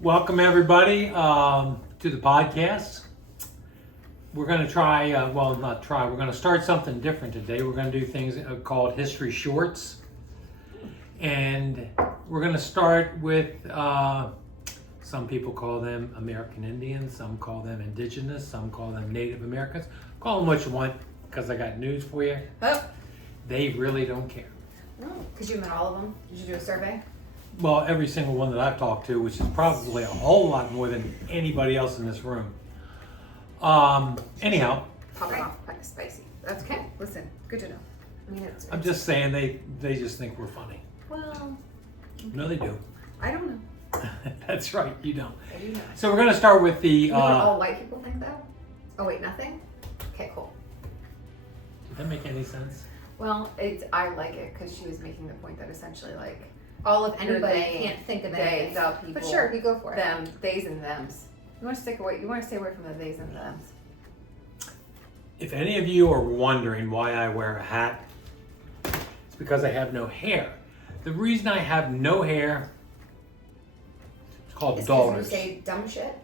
Welcome everybody to the podcast. We're going to try, we're going to start something different today. We're going to do things called History Shorts. And we're going to start with, some people call them American Indians, some call them Indigenous, some call them Native Americans. Call them what you want, because I got news for you. Oh, They really don't care. because you met all of them? Did you do a survey? Well, every single one that I've talked to, which is probably a whole lot more than anybody else in this room. Anyhow, Popping off kind of spicy. That's okay. Listen, good to know. I mean, I'm just saying they just think we're funny. Well, No, they do. I don't know. That's right, you don't. I do know. So we're going to start with the. You know what all white people think though? Oh wait, nothing? Okay, cool. Did that make any sense? Well, I like it because she was making the point that essentially like all of anybody they, can't think of they, anything. the people, But sure, you go for it. them, theys and thems. You want to stick away. You want to stay away from the theys and thems. If any of you are wondering why I wear a hat, it's because I have no hair. The reason I have no hair is called It's 'cause you daughters. say dumb shit.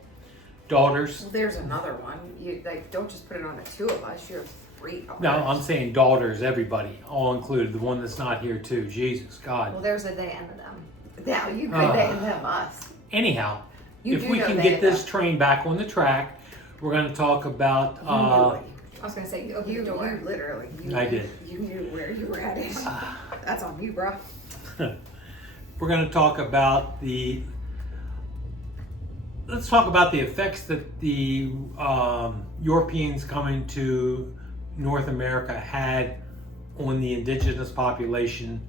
Daughters. Well, there's another one. You like don't just put it on the two of us. You're three. No, I'm saying daughters, everybody, all included. The one that's not here too. Jesus, God. Well, there's a they and a them. Now you could Oh. they and them us. Anyhow, You if do we know can they get and this them. train back on the track, we're going to talk about. I was gonna say you open You the door. literally. I did. You knew where you were at it. That's on you, bro. We're going to talk about let's talk about the effects that the Europeans coming to North America had on the indigenous population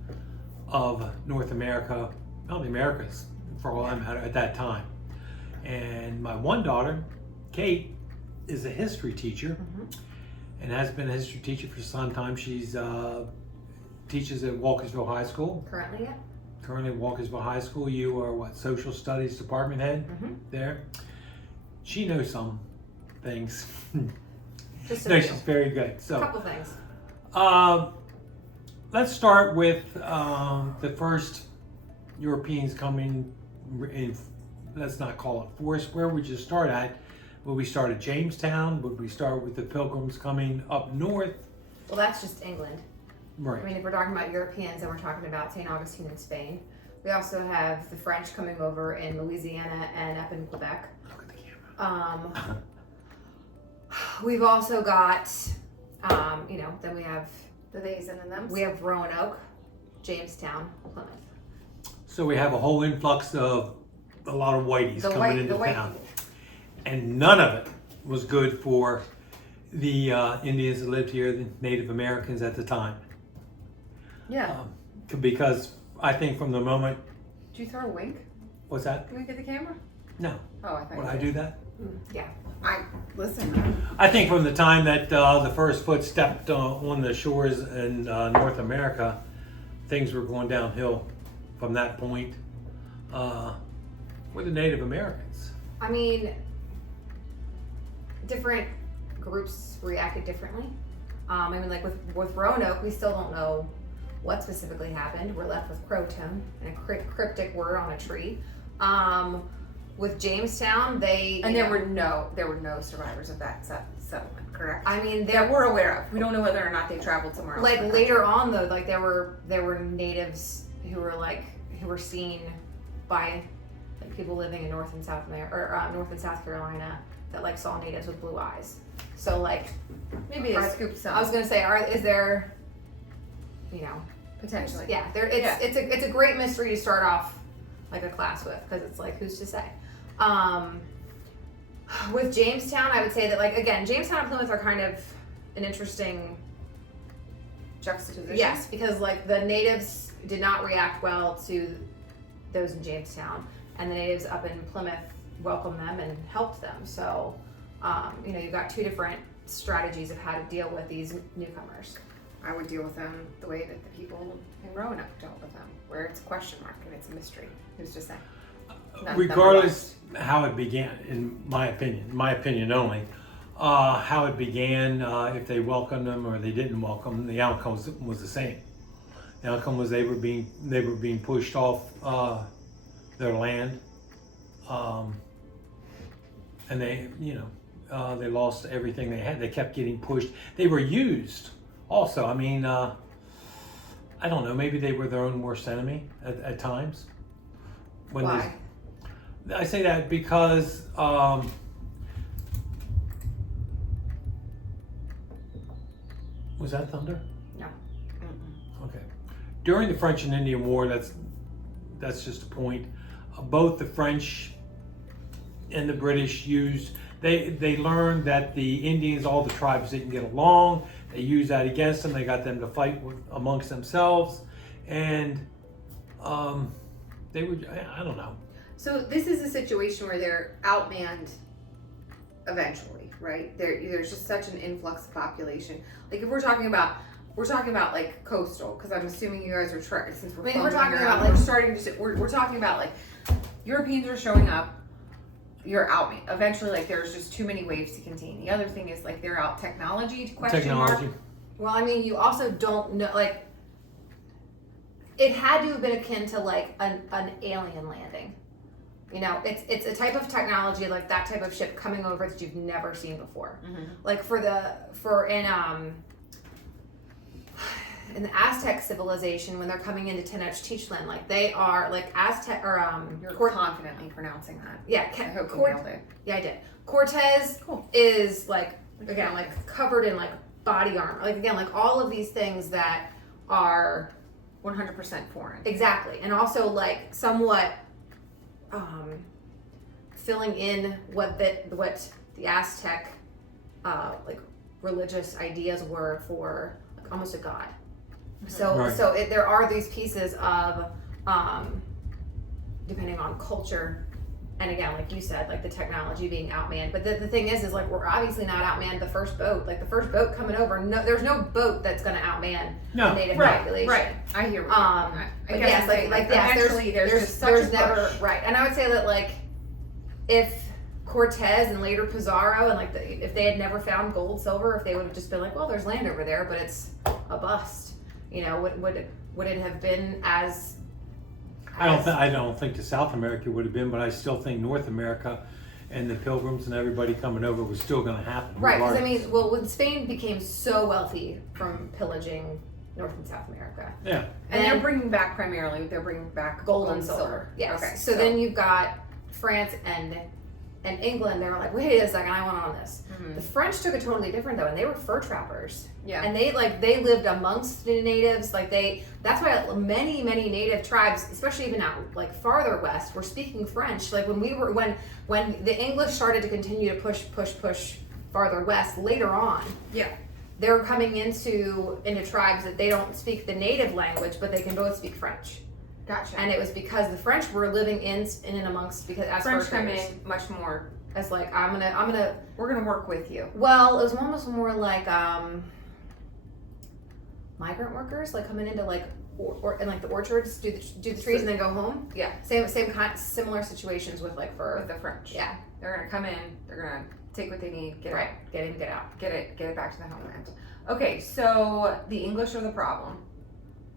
of North America, well, the Americas, for all I'm at that time. And my one daughter, Kate, is a history teacher and has been a history teacher for some time. She's teaches at Walkersville High School. Currently, yeah. Currently at Walkersville High School. You are what, social studies department head there? She knows some things. Just No, a she's few. very good. So couple things. let's start with the first Europeans coming in. Let's not call it force. Where would you start at? Would we start at Jamestown? Would we start with the Pilgrims coming up north? Well, that's just England. Right. I mean, if we're talking about Europeans and we're talking about St. Augustine in Spain, we also have the French coming over in Louisiana and up in Quebec. Look at the camera. We've also got, then we have The theys and the thems. we have Roanoke, Jamestown, Plymouth. So we have a whole influx of a lot of whiteys coming into town. people. And none of it was good for the Indians that lived here, the Native Americans at the time. Yeah. Because I think from the moment, Did you throw a wink? what's that? Can we get the camera? No. Oh, I thought. Would you I do that? Yeah. Listen. I think from the time that the first foot stepped on the shores in North America, things were going downhill from that point. With the Native Americans. I mean, different groups reacted differently. I mean, like with Roanoke, we still don't know what specifically happened. We're left with Croton and a cryptic word on a tree. With Jamestown, And there were no survivors of that settlement, correct? I mean, That we're aware of. We don't know whether or not they traveled somewhere else. like in the later country. on though, like there were natives who were seen by like people living in North and South America or North and South Carolina that like saw natives with blue eyes. So like Maybe they Are- scooped some. I was gonna say, is there, Potentially. yeah, it's a great mystery to start off like a class with because it's like who's to say. With Jamestown, I would say that like again, Jamestown and Plymouth are kind of an interesting Juxtaposition. yes because like the natives did not react well to those in Jamestown, and the natives up in Plymouth welcomed them and helped them. So you've got two different strategies of how to deal with these newcomers. I would deal with them the way that the people in Roanoke dealt with them, where it's a question mark and it's a mystery. Who's to say? Regardless how it began, in my opinion only, how it began, if they welcomed them or they didn't welcome, the outcome was the same. The outcome was they were being pushed off their land and they, they lost everything they had. They kept getting pushed. They were used also. I mean, I don't know, maybe they were their own worst enemy at times. Why? I say that because was that thunder? No. Okay. During the French and Indian War, that's just a point. Both the French and the British they learned that the Indians, all the tribes didn't get along. They used that against them. They got them to fight amongst themselves, and they were, I don't know. So this is a situation where they're outmanned eventually, right? There's just such an influx of population. Like if we're talking about like coastal, because I'm assuming you guys are since we're talking about like we're talking about like Europeans are showing up. You're outmanned. Eventually, like there's just too many waves to contain. The other thing is like they're out technology question mark. Well, I mean, you also don't know, like it had to have been akin to like an alien landing. It's a type of technology, like that type of ship coming over that you've never seen before. Like in the Aztec civilization, when they're coming into Tenochtitlan, like they are like Aztec or You're confidently pronouncing that. Yeah, I hope you nailed it. Yeah, I did. Cortez is like again like covered in like body armor, like again like all of these things that are 100% foreign. Exactly, and also like somewhat filling in what the Aztec like religious ideas were for like almost a god. So Right. there are these pieces of depending on culture, and again like you said, like the technology being outmanned. But the thing is like we're obviously not outmanned the first boat. Like the first boat coming over, there's no boat that's going to outman the native population. Right. I hear. But yes, eventually there's just such a never push. right. And I would say that like if Cortez and later Pizarro and like if they had never found gold, silver, if they would have just been like, well, there's land over there, but it's a bust. Would it have been as? I don't think the South America would have been, but I still think North America and the Pilgrims and everybody coming over was still going to happen. Right, because regardless. when Spain became so wealthy from pillaging North and South America, Yeah. And they're bringing back gold and silver. Yes. Okay. So then you've got France and England. They were like, wait a second, I want on this. The French took it totally different though, and they were fur trappers. Yeah. And they lived amongst the natives. That's why many native tribes, especially even out like farther west, were speaking French. Like when the English started to continue to push farther west later on. Yeah. They're coming into tribes that they don't speak the native language, but they can both speak French. Gotcha. And it was because the French were living in and amongst, because as French fur come traders, in much more. as like We're gonna work with you. well, it was almost more like migrant workers, like coming into like or in like the orchards, do the trees and then go home. Yeah. Same kind, similar situations with like fur. With the French. Yeah. They're gonna come in. They're gonna take what they need. Get Right. out. Get in, get out. Get it back to the homeland. Okay, so the English are the problem,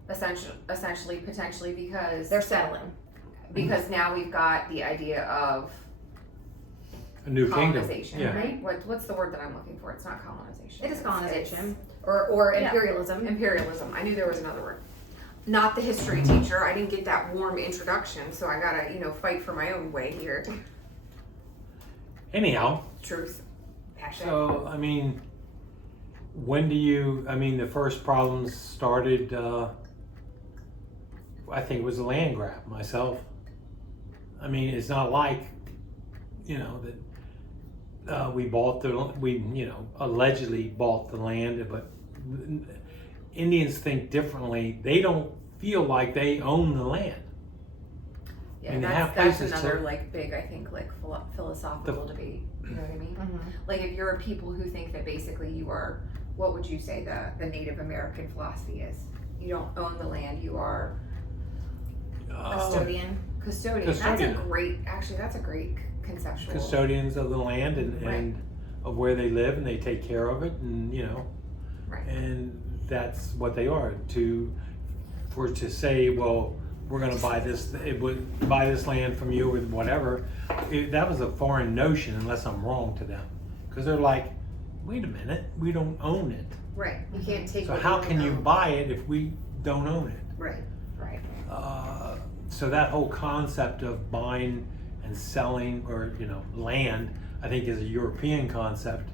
essentially, potentially because They're settling. now we've got the idea of A new kingdom. colonization, Yeah. right? What's the word that I'm looking for? It's not colonization. It is colonization It's or Yeah. imperialism. imperialism. I knew there was another word. Not the history teacher. I didn't get that warm introduction, so I gotta, fight for my own way here. Anyhow, Truth. Passion. so I mean, the first problems started, I think it was a land grab myself. I mean, it's not like, that we allegedly bought the land, but Indians think differently. They don't feel like they own the land. Yeah, and they that's have places another to- big, I think, philosophical debate. You know what I mean? Mm-hmm. Like if you're a people who think that basically you are, what would you say the Native American philosophy is? You don't own the land, you are Custodian. custodian. Custodian. That's a great conceptual. Custodians of the land and of where they live, and they take care of it, and Right. and that's what they are. To say, well, we're going to buy this. It would buy this land from you or whatever. That was a foreign notion, unless I'm wrong to them, because they're like, wait a minute, we don't own it. Right. You can't take. So what how you can don't you own. buy it if we don't own it? Right. Right. So that whole concept of buying and selling, or land, I think is a European concept.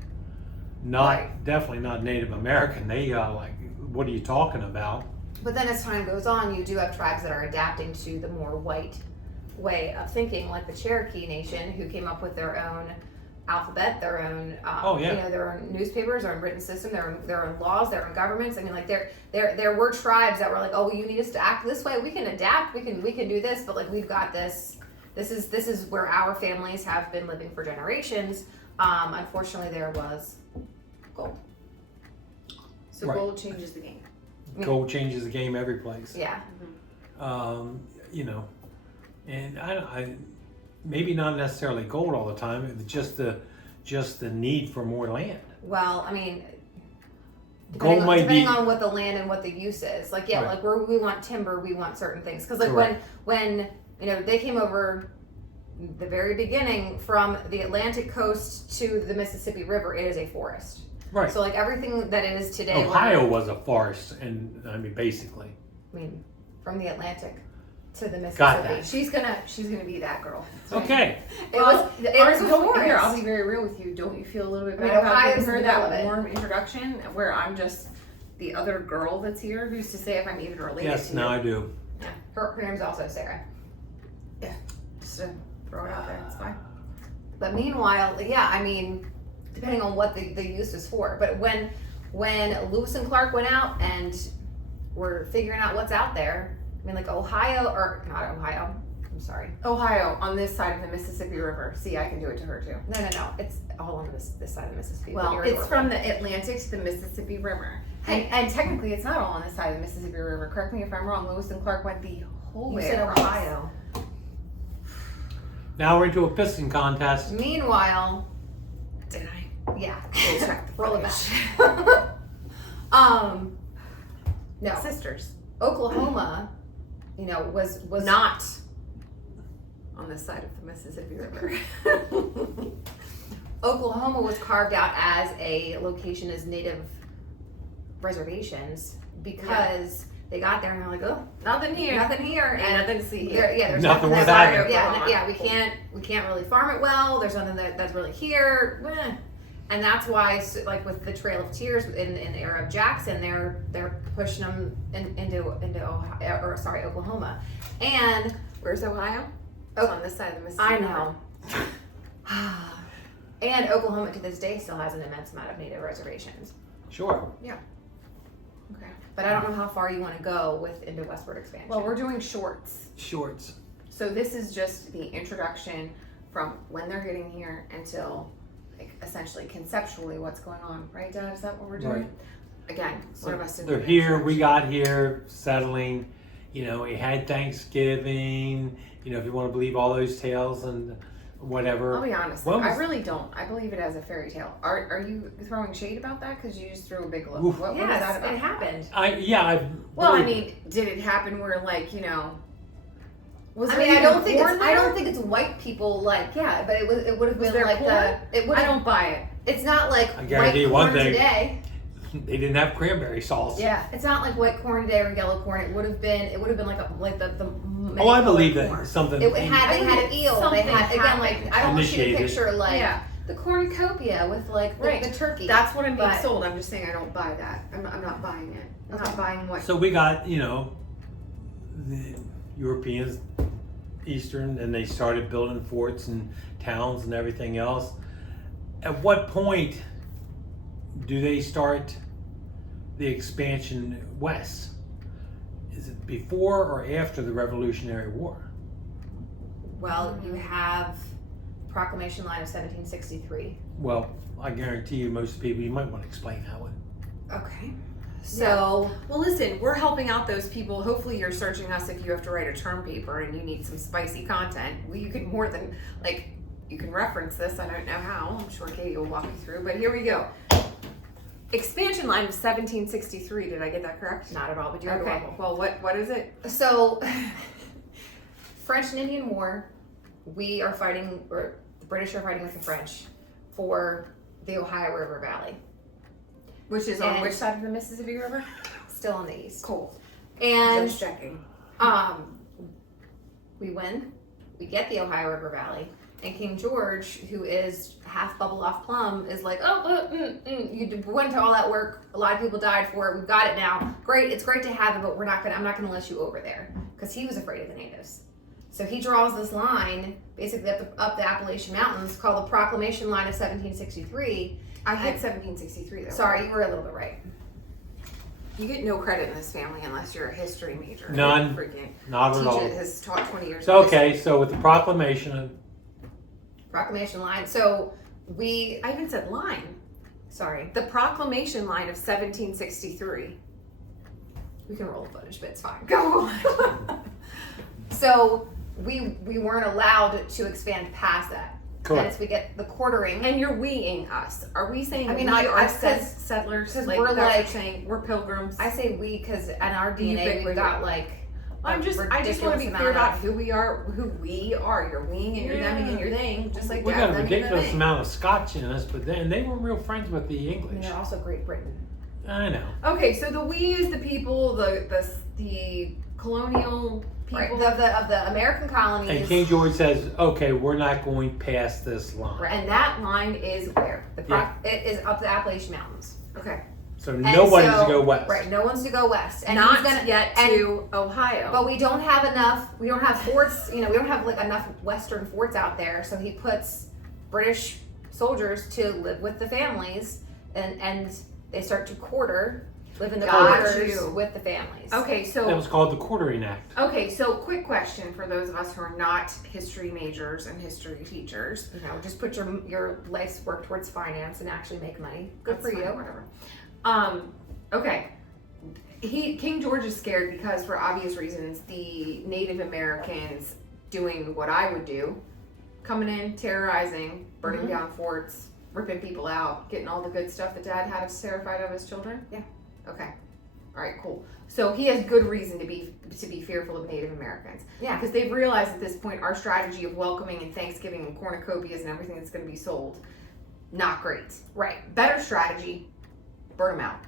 Definitely not Native American. They like, what are you talking about? But then as time goes on, you do have tribes that are adapting to the more white way of thinking, like the Cherokee Nation, who came up with their own alphabet, their own, their own newspapers, their own written system, their own laws, their own governments. I mean, like there were tribes that were like, oh, well, you need us to act this way. We can adapt. We can do this, but like we've got this. This is where our families have been living for generations. Unfortunately, there was gold. So Right. gold changes the game. Gold changes the game every place. Yeah. And I maybe not necessarily gold all the time. It's just the need for more land. Well, I mean, Gold might be. depending on what the land and what the use is. Like, yeah, Right. like where we want timber, we want certain things. Because like Correct. when they came over the very beginning from the Atlantic coast to the Mississippi River, it is a forest. Right. So like everything that it is today. Ohio was a forest, and I mean basically. I mean, from the Atlantic to the Mississippi. Got that. She's gonna be that girl. Okay. It was a Here, I'll forest. be very real with you. Don't you feel a little bit I mean, bad about Ohio's giving her the middle of that it. warm introduction where I'm just the other girl that's here who's to say if I'm even related Yes. to Now you? I do. Her name's also Sarah. Just to throw it out there, it's fine. But meanwhile, yeah, I mean, depending on what the use was for. But when Lewis and Clark went out and were figuring out what's out there, I mean, like Ohio, or not Ohio, I'm sorry. Ohio on this side of the Mississippi River. See, I can do it to her too. No, it's all on this side of the Mississippi. Well, You're it's north. from the Atlantic to the Mississippi River. And technically, it's not all on this side of the Mississippi River. Correct me if I'm wrong. Lewis and Clark went the whole You way said across. Ohio. Now we're into a piston contest. Meanwhile, Did I? yeah, We'll check the roll it footage. back. No, Sisters. Oklahoma, was Not on this side of the Mississippi River. Oklahoma was carved out as a location as native reservations because they got there and they're like, oh, Nothing here. nothing here, Ain't nothing to see there, here. yeah, there's Nothing nothing worth that's having. yeah, we can't really farm it well. There's nothing that's really here, and that's why, like with the Trail of Tears in the era of Jackson, they're pushing them into Ohio, or sorry, Oklahoma, and Where's Ohio? Oh, on this side of the Mississippi I River. know. And Oklahoma to this day still has an immense amount of native reservations. Sure. Okay. But I don't know how far you want to go into westward expansion. Well, we're doing shorts. Shorts. So this is just the introduction from when they're getting here until, like, essentially conceptually what's going on, right, Dad? Is that what we're doing? Right. Again, one of us didn't. They're here. We got here, settling. We had Thanksgiving. If you want to believe all those tales and whatever. I'll be honest. What I was- really don't. I believe it as a fairy tale. Are you throwing shade about that? Because you just threw a big look. Oof. What is that yes, about? it happened. Well, I mean, did it happen where, like, was I there mean, I even don't think corn it's. I there? don't think it's white people. Like, yeah, but it would have Was been there like corn? it would. I don't buy it. It's not like I white guarantee you one corn thing. today. they didn't have cranberry sauce. Yeah. It's not like white corn today or yellow corn. It would have been like the. Oh, I believe corn. that something. They had an eel. They something had again like happened. I don't want you to Initiated. picture like Yeah. the cornucopia with like Right. the turkey. That's what I'm being But- sold. I'm just saying I don't buy that. I'm not buying it. I'm not Okay. buying what. So we got, the Europeans, Eastern, and they started building forts and towns and everything else. At what point do they start the expansion west? Is it before or after the Revolutionary War? Well, you have Proclamation Line of 1763. Well, I guarantee you most people, you might want to explain that one. Okay. So Well, listen, we're helping out those people. Hopefully, you're searching us if you have to write a term paper and you need some spicy content. Well, you can more than you can reference this. I don't know how. I'm sure Katie will walk you through. But here we go. Expansion line of 1763. Did I get that correct? not at all, but you're Okay. adorable. Well, what is it? So French and Indian War, we are fighting, or the British are fighting with the French for the Ohio River Valley. Which is on And- which side of the Mississippi River? Still on the east. Cool. And Just checking. we win. We get the Ohio River Valley. And King George, who is half bubble off plum, is like, you went to all that work. A lot of people died for it. We've got it now. Great. It's great to have it, but I'm not gonna let you over there, because he was afraid of the natives. So he draws this line basically up the Appalachian Mountains called the Proclamation Line of 1763. I hit 1763 though. Sorry, you were a little bit right. You get no credit in this family unless you're a history major. None. Freaking Not at all. teacher has taught 20 years. So of history. okay, so with the proclamation, Proclamation Line. So I even said line. sorry, The Proclamation Line of 1763. we can roll the footage, but it's fine. Go on. So we weren't allowed to expand past that. Correct. Hence we get the quartering. And you're weing us. Are we saying I mean, we I- are I said- settlers? because Like, we're that's what like- you're saying we're pilgrims. I say we because in our DNA Ubiquitous. we've got like. I just want to be ridiculous clear about amount who we are. You're weing and you're theming and you're thing, just like we that. got a theming and ridiculous thing. amount of Scotch in us, but then they were real friends with the And English. they're also Great Britain. I know. Okay, so the we is the people, the colonial people. Right. Of the American colonies. And King George says, okay, we're not going past this line. Right. And that line is where? It is up the Appalachian Mountains. Okay. So And nobody's so- to go west. Right. No one's to go west. And Not he's gonna, yet and- to Ohio. But we don't have enough. We don't have forts. We don't have like enough Western forts out there. So he puts British soldiers to live with the families, and they start to quarter, live in the Got quarters you. with the families. Okay, That so was called the Quartering Act. quick question for those of us who are not history majors and history teachers. Just put your life's work towards finance and actually make money. Good That's for you. fine, whatever. Okay. King George is scared because, for obvious reasons, the Native Americans doing what I would do, coming in, terrorizing, burning Mhm. down forts, ripping people out, getting all the good stuff that Dad had us terrified of as children. Yeah. Okay. All right. Cool. So he has good reason to be fearful of Native Americans. Yeah. Because they've realized at this point our strategy of welcoming and Thanksgiving and cornucopias and everything that's going to be sold, not great. Right. Better strategy, burn them out.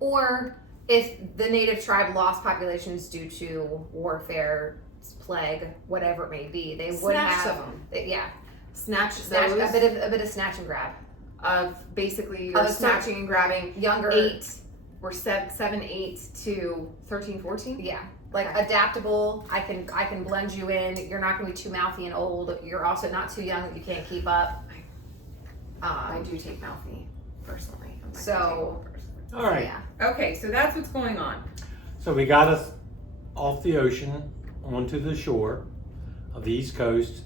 Or if the native tribe lost populations due to warfare, plague, whatever it may be, they would Snatch have. some of them. Yeah. Snatch Snatch, those a bit of snatch and grab. of basically you're Oh, so- snatching and grabbing Younger. 8. We're 7, 8 to 13, 14. Yeah. Like Okay. adaptable. I can blend you in. You're not gonna be too mouthy and old. You're also not too young that you can't keep up. I do take mouthy personally. I'm not So- gonna take old personally. All right. Yeah. Okay, so that's what's going on. So we got us off the ocean onto the shore of the East Coast,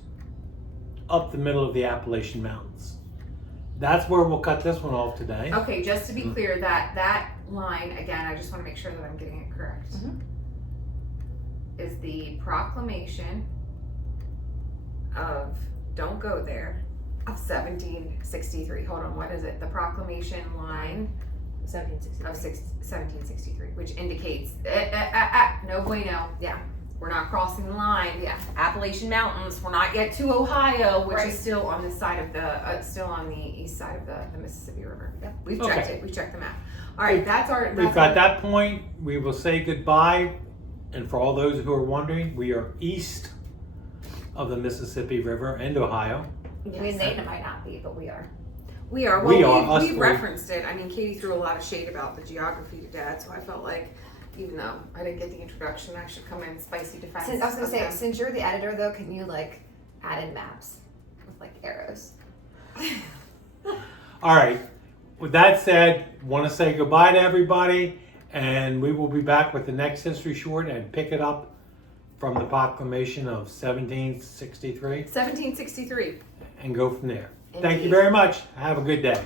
up the middle of the Appalachian Mountains. That's where we'll cut this one off today. Okay, just to be clear, that line again, I just want to make sure that I'm getting it correct. Mhm. Is the proclamation of don't go there of 1763. Hold on, what is it? The proclamation line 1760. of 1763, which indicates no bueno. Yeah. We're not crossing the line. Yeah. Appalachian Mountains. We're not yet to Ohio, which Right. is still on this side of the still on the east side of the Mississippi River. Yep. We've Okay. checked it. We've checked the map. All right, that's our. We've got that point. We will say goodbye. And for all those who are wondering, we are east of the Mississippi River and Ohio. I mean, Nate might not be, but we are. We are. We Well, are, us we three. referenced it. I mean, Katie threw a lot of shade about the geography to Dad, so I felt like, even though I didn't get the introduction, I should come in spicy defense. I was gonna of say, them. since you're the editor though, can you like add in maps with like arrows? All right. With that said, want to say goodbye to everybody, and we will be back with the next history short and pick it up from the proclamation of 1763 1763. and go from there. Thank you Indeed. very much. Have a good day.